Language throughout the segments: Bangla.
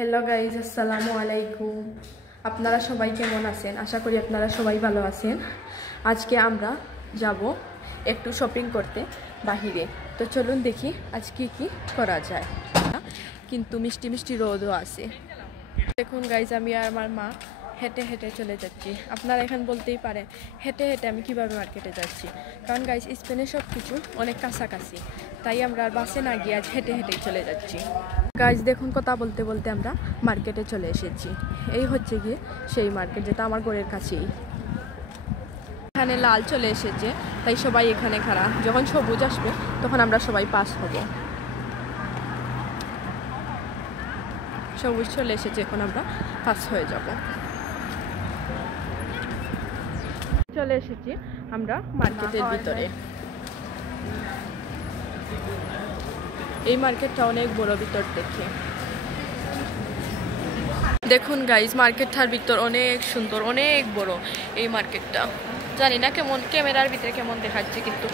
হ্যালো গাইজ, আসসালামু আলাইকুম। আপনারা সবাই কেমন আছেন? আশা করি আপনারা সবাই ভালো আছেন। আজকে আমরা যাব একটু শপিং করতে বাহিরে। তো চলুন দেখি আজ কি কি করা যায়। কিন্তু মিষ্টি মিষ্টি রোদও আছে। দেখুন গাইজ, আমি আর আমার মা হেঁটে হেঁটে চলে যাচ্ছি। আপনারা এখন বলতেই পারেন হেঁটে হেঁটে আমি কিভাবে মার্কেটে যাচ্ছি, কারণ গাইজ স্পেনে সব কিছু অনেক কাছাকাছি, তাই আমরা আর বাসে না গিয়ে আজ হেঁটে হেঁটেই চলে যাচ্ছি। গাইজ দেখুন, কথা বলতে বলতে আমরা মার্কেটে চলে এসেছি। এই হচ্ছে গিয়ে সেই মার্কেট, যেটা আমার ঘরের কাছেই। এখানে লাল চলে এসেছে, তাই সবাই এখানে খাড়া। যখন সবুজ আসবে তখন আমরা সবাই পাস হব। সবুজ চলে এসেছে, এখন আমরা পাস হয়ে যাব। চলে এসেছি আমরা মার্কেটের ভিতরে। এই মার্কেটটা অনেক বড় ভিতর থেকে। দেখুন গাইজ, মার্কেটটার ভিতর অনেক সুন্দর, অনেক বড় এই মার্কেটটা। জানি না কেমন ক্যামেরার ভিতরে কেমন দেখাচ্ছে, কিন্তু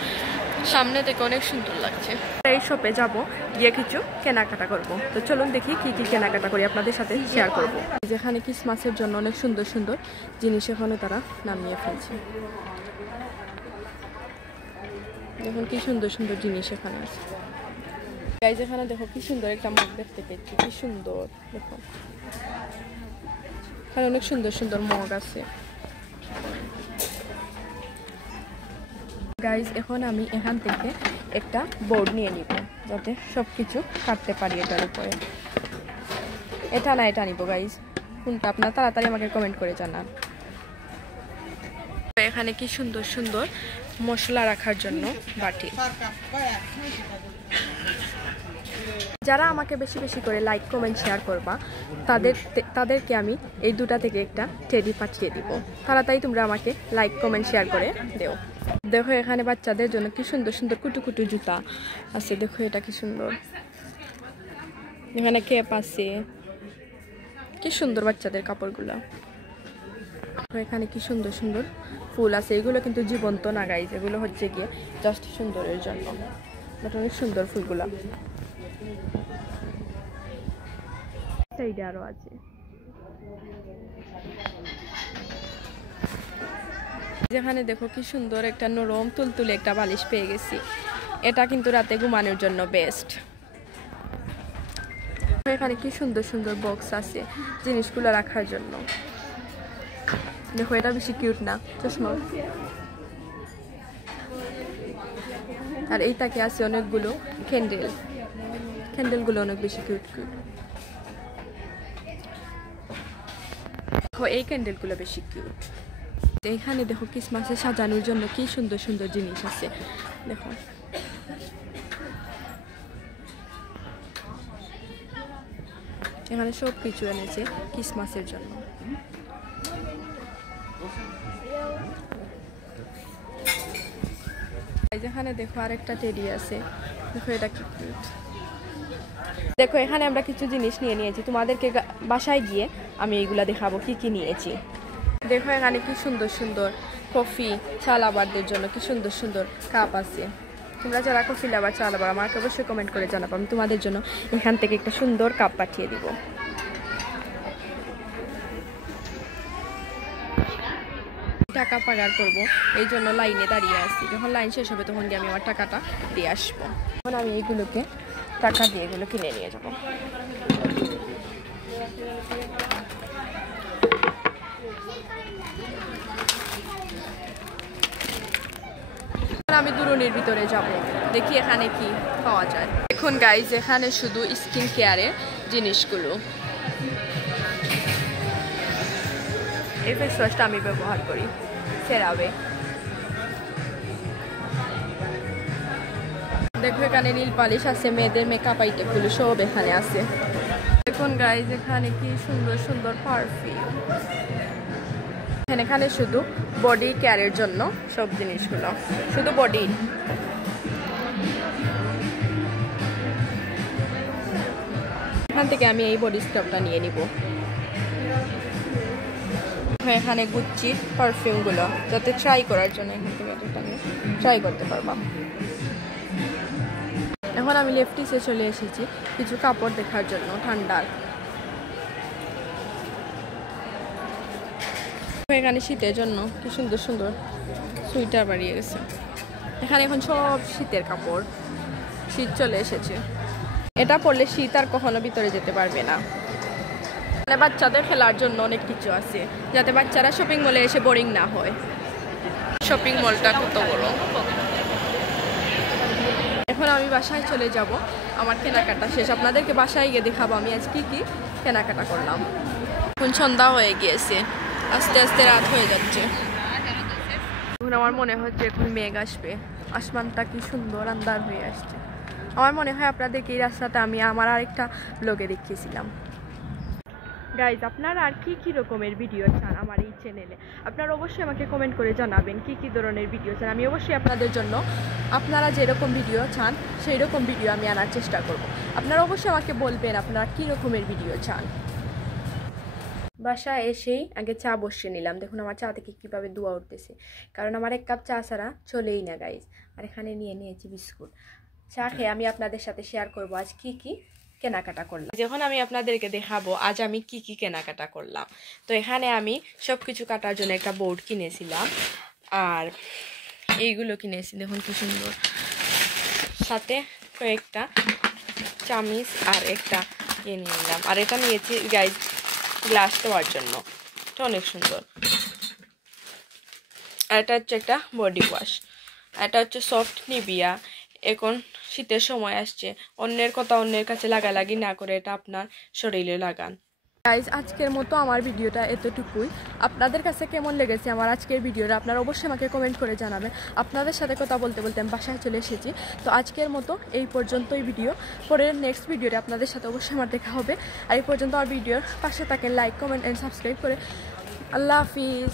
সামনে থেকে অনেক সুন্দর লাগছে। এই শপে যাব, গিয়ে কিছু কেনাকাটা করব। তো চলুন দেখি কি কি কেনাকাটা করি, আপনাদের সাথে শেয়ার করব। যেখানে ক্রিসমাসের জন্য অনেক সুন্দর সুন্দর জিনিস এখানে তারা নামিয়ে ফেলছে। দেখুন কি সুন্দর সুন্দর জিনিস এখানে আছে। গাইজ এখানে দেখো কি সুন্দর একটা মগ দেখতে পেয়েছি, কি সুন্দর। দেখো এখানে অনেক সুন্দর সুন্দর মগ আছে। গাইজ এখন আমি এখান থেকে একটা বোর্ড নিয়ে নিব, যাতে সব কিছু কাটতে পারি এটার উপরে। এটা না এটা নিব গাইজ, কোনটা আপনার তাড়াতাড়ি আমাকে কমেন্ট করে জানান। এখানে কি সুন্দর সুন্দর মশলা রাখার জন্য বাটি। যারা আমাকে বেশি বেশি করে লাইক কমেন্ট শেয়ার করবা, তাদেরকে আমি এই দুটা থেকে একটা টেডি পাঠিয়ে দিব। তাড়াতাড়ি তোমরা আমাকে লাইক কমেন্ট শেয়ার করে দেও। দেখো এখানে বাচ্চাদের জন্য কি সুন্দর সুন্দর কুটু কুটু জুতা আছে। দেখো এটা কি সুন্দর। এখানে ক্যাপ আছে, কি সুন্দর বাচ্চাদের কাপড়গুলো। এখানে কি সুন্দর সুন্দর ফুল আছে। এগুলো কিন্তু জীবন্ত না গাইজ, এগুলো হচ্ছে গিয়ে জাস্ট সুন্দরের জন্য। অনেক সুন্দর ফুলগুলা। সাইডে আরো আছে। যেখানে দেখো কি সুন্দর একটা নরম তুলতুলে একটা বালিশ পেয়ে গেছি। এটা কিন্তু রাতে ঘুমানোর জন্য বেস্ট। এখানে কি সুন্দর সুন্দর বক্স আছে জিনিসগুলো রাখার জন্য। দেখো এটা বেশি কিউট না, চশমা। আর এই তাকে আছে অনেকগুলো ক্যান্ডেল। ক্যান্ডেলগুলো অনেক বেশি কিউট কিউট। এই ক্যান্ডেলগুলো বেশি কিউট। এখানে দেখো ক্রিসমাসে সাজানোর জন্য কি সুন্দর সুন্দর জিনিস আছে। দেখো এখানে সব কিছু এনেছে ক্রিসমাসের জন্য। যেখানে দেখো আরেকটা টেডি আছে। দেখো এটা কি কিউট। দেখো এখানে আমরা কিছু জিনিস নিয়েছি, তোমাদেরকে বাসায় গিয়ে আমি এইগুলা দেখাবো কি কি নিয়েছি। দেখো এখানে কি সুন্দর সুন্দর কফি চা লাভারদের জন্য কি সুন্দর সুন্দর কাপ আছে। তোমরা যারা কফি লাভার চা লাভার আমাকে অবশ্যই কমেন্ট করে জানাবো, আমি তোমাদের জন্য এখান থেকে একটা সুন্দর কাপ পাঠিয়ে দিব। টাকা পাগার করবো, এই জন্য লাইনে দাঁড়িয়ে আসছি। যখন লাইন শেষ হবে তখন গিয়ে আমি আমার টাকাটা দিয়ে আসবো। এখন আমি এইগুলোকে টাকা দিয়ে এগুলো কিনে নিয়ে যাবো। আমি দুরুনির ভিতরে যাব, দেখি এখানে কি পাওয়া যায়। এখন গাইজ এখানে শুধু স্কিন কেয়ারের জিনিসগুলো। এই ফেস ওয়াশটা আমি ব্যবহার করি, সেরাবে। দেখো এখানে নীল পালিশ আছে, মেয়েদের মেকআপ আইটেমগুলো সব এখানে আছে। দেখুন গাইজ এখানে কি সুন্দর সুন্দর পারফিউম। এখানে শুধু বডি কেয়ারের জন্য সব জিনিসগুলো, শুধু বডি। এখান থেকে আমি এই বডি স্ক্রাবটা নিয়ে নিব। এখানে গুচ্চির পারফিউমগুলো যাতে ট্রাই করার জন্য, এখান থেকে এটা আমি ট্রাই করতে পারবা। এখন আমি লেফটিসে চলে এসেছি কিছু কাপড় দেখার জন্য ঠান্ডার। এখানে শীতের জন্য কি সুন্দর সুন্দর সোয়েটার বাড়িয়ে গেছে। এখানে এখন সব শীতের কাপড়, শীত চলে এসেছে। এটা পরলে শীত আর কখনো ভিতরে যেতে পারবে না। মানে বাচ্চাদের খেলার জন্য অনেক কিছু আছে, যাতে বাচ্চারা শপিং মলে এসে বোরিং না হয়। শপিং মলটা কত বড়। এখন আমি বাসায় চলে যাব, আমার কেনাকাটা শেষ। আপনাদেরকে বাসায় গিয়ে দেখাবো আমি আজ কি কি কেনাকাটা করলাম। এখন সন্ধ্যা হয়ে গিয়েছে, আস্তে আস্তে রাত হয়ে যাচ্ছে। এখন আমার মনে হচ্ছে এখন মেঘ আসবে, আসমানটা কি সুন্দর আন্ধার হয়ে আসছে। আমার মনে হয় আপনাদেরকে এই রাস্তাটা আমি আমার আরেকটা ব্লগে দেখিয়েছিলাম। গাইজ, আপনারা আর কি রকমের ভিডিও চান আমার এই চ্যানেলে, আপনারা অবশ্যই আমাকে কমেন্ট করে জানাবেন কি ধরনের ভিডিও চান। আমি অবশ্যই আপনাদের জন্য আপনারা যেরকম ভিডিও চান সেই রকম ভিডিও আমি আনার চেষ্টা করব। আপনারা অবশ্যই আমাকে বলবেন আপনারা কি রকমের ভিডিও চান। বাসায় এসেই আগে চা বসিয়ে নিলাম। দেখুন আমার চা থেকে কীভাবে ধোঁয়া উঠতেছে, কারণ আমার এক কাপ চা ছাড়া চলেই না গাইজ। আর এখানে নিয়ে নিয়েছি বিস্কুট। চা খেয়ে আমি আপনাদের সাথে শেয়ার করব আজ কি কেনাকাটা করলাম। যখন আমি আপনাদেরকে দেখাবো আজ আমি কি কেনাকাটা করলাম। তো এখানে আমি সব কিছু কাটার জন্য একটা বোর্ড কিনেছিলাম, আর এইগুলো কিনেছি দেখুন কি সুন্দর, সাথে কয়েকটা চামিচ আর একটা নিয়ে নিলাম। আর এটা নিয়েছি গাইজ গ্লাস দেওয়ার জন্য, এটা অনেক সুন্দর। আর এটা হচ্ছে একটা বডি ওয়াশ, এটা হচ্ছে সফট নিভিয়া। এখন শীতের সময় আসছে, অন্যের কথা অন্যের কাছে লাগালাগি না করে এটা আপনার শরীরে লাগান। গাইজ, আজকের মতো আমার ভিডিওটা এতটুকুই। আপনাদের কাছে কেমন লেগেছে আমার আজকের ভিডিওটা আপনারা অবশ্যই আমাকে কমেন্ট করে জানাবেন। আপনাদের সাথে কথা বলতে বলতে আমি বাসায় চলে এসেছি। তো আজকের মতো এই পর্যন্তই ভিডিও। পরের নেক্সট ভিডিওতে আপনাদের সাথে অবশ্যই আমার দেখা হবে। আর এই পর্যন্ত আমার ভিডিওর পাশে থাকেন, লাইক কমেন্ট অ্যান্ড সাবস্ক্রাইব করে। আল্লাহ হাফিজ।